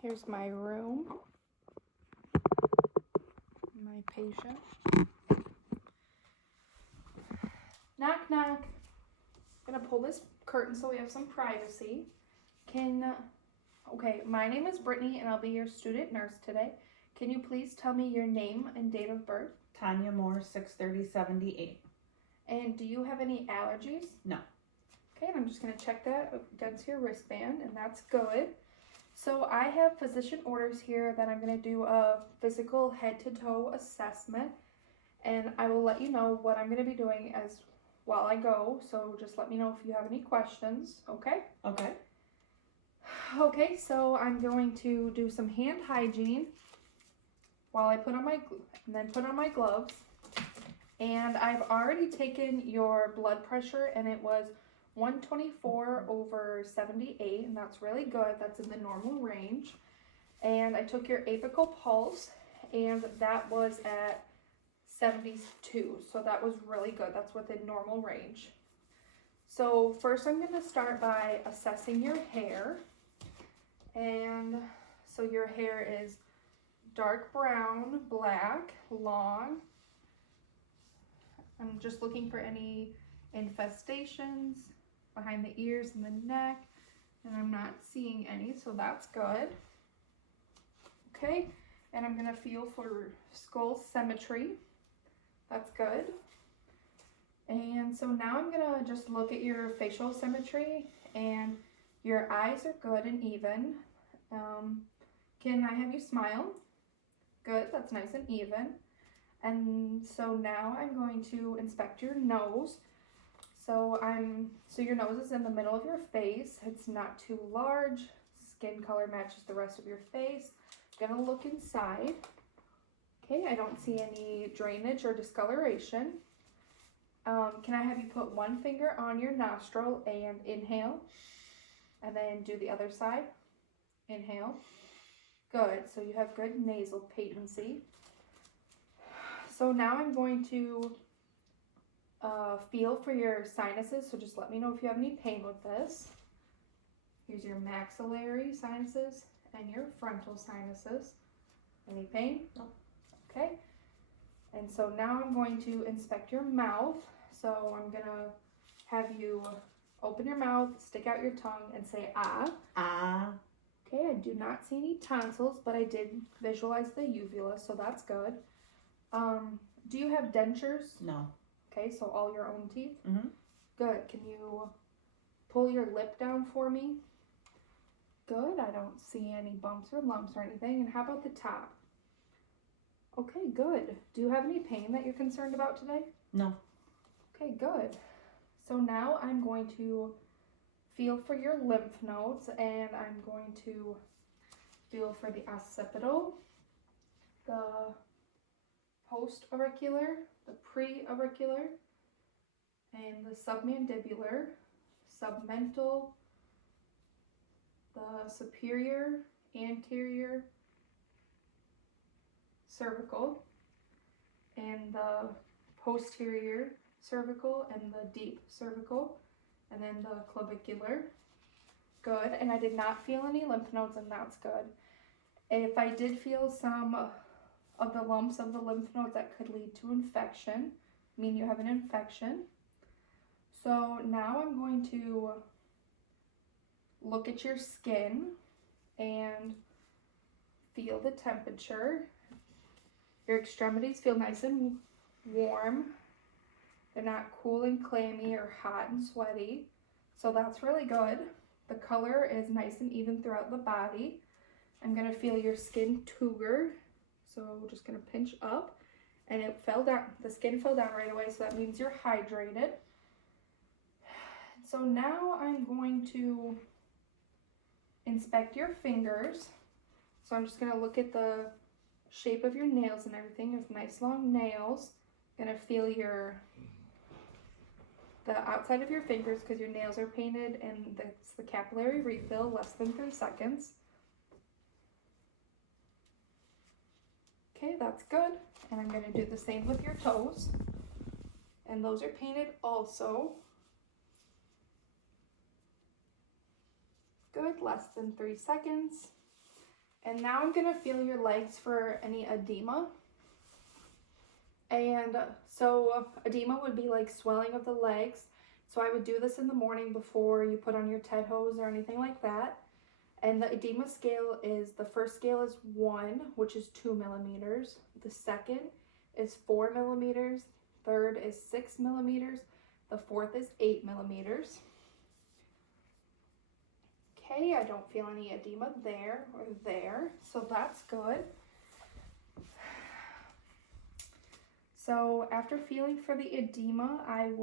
Here's my room. My patient. Knock, knock. I'm gonna pull this curtain so we have some privacy. Okay, my name is Brittany and I'll be your student nurse today. Can you please tell me your name and date of birth? Tanya Moore, 6/30/78. And do you have any allergies? No. Okay, and I'm just gonna check that against your wristband, and that's good. So I have physician orders here that I'm gonna do a physical head to toe assessment, and I will let you know what I'm gonna be doing as while I go. So just let me know if you have any questions, okay? Okay. Okay, so I'm going to do some hand hygiene while I put on my gloves. And I've already taken your blood pressure, and it was 124/78, and that's really good. That's in the normal range. And I took your apical pulse, and that was at 72, so that was really good. That's within normal range. So first I'm going to start by assessing your hair. And so your hair is dark brown, black, long. I'm just looking for any infestations behind the ears and the neck, and I'm not seeing any, so that's good. Okay, and I'm gonna feel for skull symmetry. That's good. And so now I'm gonna just look at your facial symmetry, and your eyes are good and even. Can I have you smile? Good, that's nice and even. And so now I'm going to inspect your nose. So your nose is in the middle of your face. It's not too large. Skin color matches the rest of your face. I'm gonna look inside. Okay, I don't see any drainage or discoloration. Can I have you put one finger on your nostril and inhale? And then do the other side. Inhale. Good, so you have good nasal patency. So now I'm going to feel for your sinuses, so just let me know if you have any pain with this. Here's your maxillary sinuses and your frontal sinuses. Any pain? No. Okay. And so now I'm going to inspect your mouth. So I'm gonna have you open your mouth, stick out your tongue, and say ah. Ah. Okay, I do not see any tonsils, but I did visualize the uvula, so that's good. Do you have dentures? No. Okay, so all your own teeth? Mm-hmm. Good. Can you pull your lip down for me? Good. I don't see any bumps or lumps or anything. And how about the top? Okay, good. Do you have any pain that you're concerned about today? No. Okay, good. So now I'm going to feel for your lymph nodes, and I'm going to feel for the occipital, the post-auricular, the pre-auricular, and the submandibular, submental, the superior, anterior, cervical, and the posterior cervical, and the deep cervical, and then the clavicular. Good. And I did not feel any lymph nodes, and that's good. If I did feel some of the lumps of the lymph nodes, that could lead to infection, mean you have an infection. So now I'm going to look at your skin and feel the temperature. Your extremities feel nice and warm. They're not cool and clammy or hot and sweaty. So that's really good. The color is nice and even throughout the body. I'm gonna feel your skin tuger. So we're just gonna pinch up, and it fell down. The skin fell down right away, so that means you're hydrated. So now I'm going to inspect your fingers. So I'm just gonna look at the shape of your nails and everything. You have nice long nails. I'm gonna feel the outside of your fingers because your nails are painted, and that's the capillary refill, less than 3 seconds. Okay, that's good. And I'm gonna do the same with your toes. And those are painted also. Good, less than 3 seconds. And now I'm gonna feel your legs for any edema. And so edema would be like swelling of the legs. So I would do this in the morning before you put on your TED hose or anything like that. And the edema scale is, the first scale is 1, which is 2 millimeters. The second is 4 millimeters. Third is 6 millimeters. The fourth is 8 millimeters. Okay, I don't feel any edema there or there, so that's good. So after feeling for the edema, I'm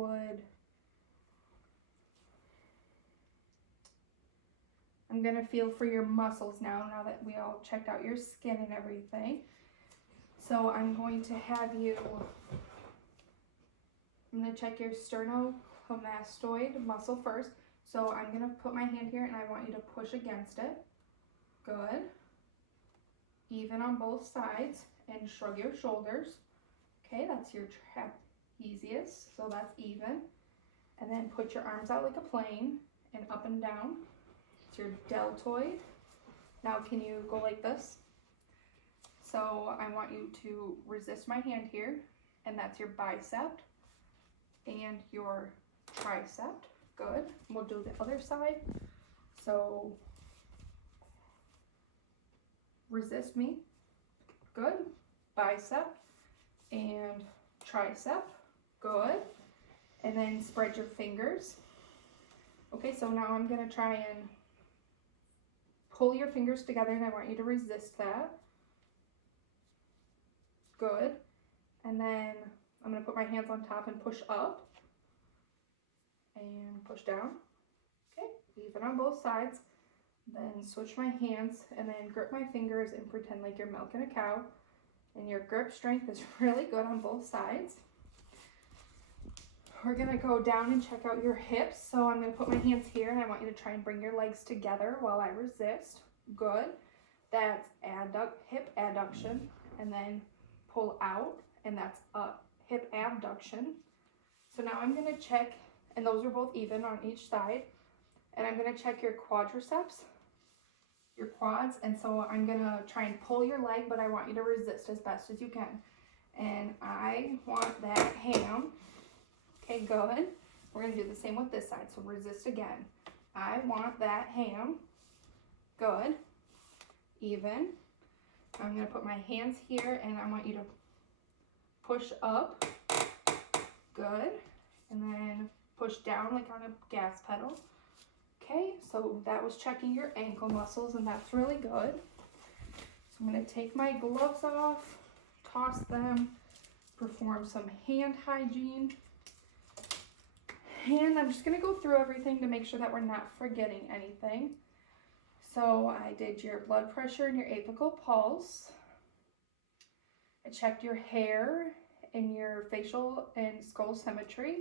gonna feel for your muscles now that we all checked out your skin and everything. So I'm going to I'm gonna check your sternocleidomastoid muscle first. So I'm gonna put my hand here and I want you to push against it. Good. Even on both sides and shrug your shoulders. Okay, that's your trapezius, so that's even. And then put your arms out like a plane and up and down. It's your deltoid. Now can you go like this? So I want you to resist my hand here, and that's your bicep and your tricep. Good. We'll do the other side. So resist me. Good. Bicep and tricep. Good. And then spread your fingers. Okay, so now I'm going to try and pull your fingers together, and I want you to resist that. Good. And then I'm going to put my hands on top and push up. And push down. Okay, even on both sides. Then switch my hands and then grip my fingers and pretend like you're milking a cow. And your grip strength is really good on both sides. We're gonna go down and check out your hips. So I'm gonna put my hands here and I want you to try and bring your legs together while I resist. Good. That's hip adduction, and then pull out, and that's hip abduction. So now I'm gonna check, and those are both even on each side. And I'm gonna check your quadriceps, your quads. And so I'm gonna try and pull your leg, but I want you to resist as best as you can. And I want that ham. Okay, good. We're gonna do the same with this side, so resist again. I want that ham. Good. Even. I'm gonna put my hands here and I want you to push up. Good. And then push down like on a gas pedal. Okay, so that was checking your ankle muscles, and that's really good. So I'm going to take my gloves off, toss them, perform some hand hygiene. And I'm just going to go through everything to make sure that we're not forgetting anything. So I did your blood pressure and your apical pulse. I checked your hair and your facial and skull symmetry.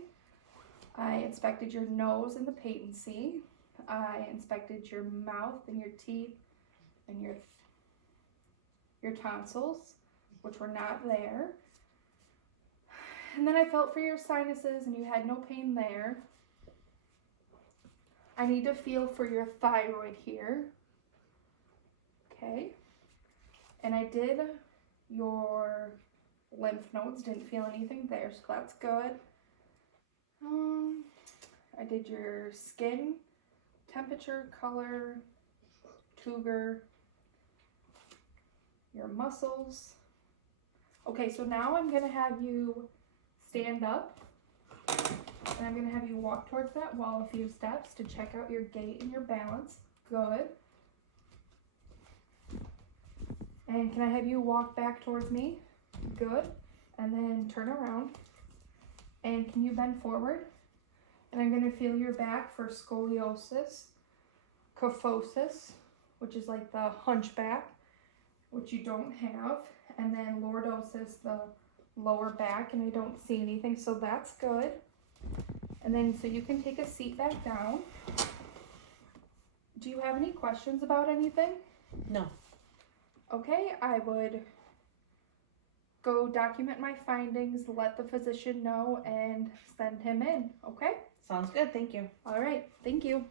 I inspected your nose and the patency. I inspected your mouth and your teeth and your tonsils, which were not there. And then I felt for your sinuses, and you had no pain there. I need to feel for your thyroid here. Okay. And I did your lymph nodes, didn't feel anything there, so that's good. I did your skin, temperature, color, tuger, your muscles. Okay, so now I'm gonna have you stand up, and I'm gonna have you walk towards that wall a few steps to check out your gait and your balance. Good. And can I have you walk back towards me? Good. And then turn around. And can you bend forward? And I'm going to feel your back for scoliosis, kyphosis, which is like the hunchback, which you don't have, and then lordosis, the lower back, and I don't see anything, so that's good. And then so you can take a seat back down. Do you have any questions about anything? No. Okay, I would go document my findings, let the physician know, and send him in, okay? Sounds good. Thank you. All right, thank you.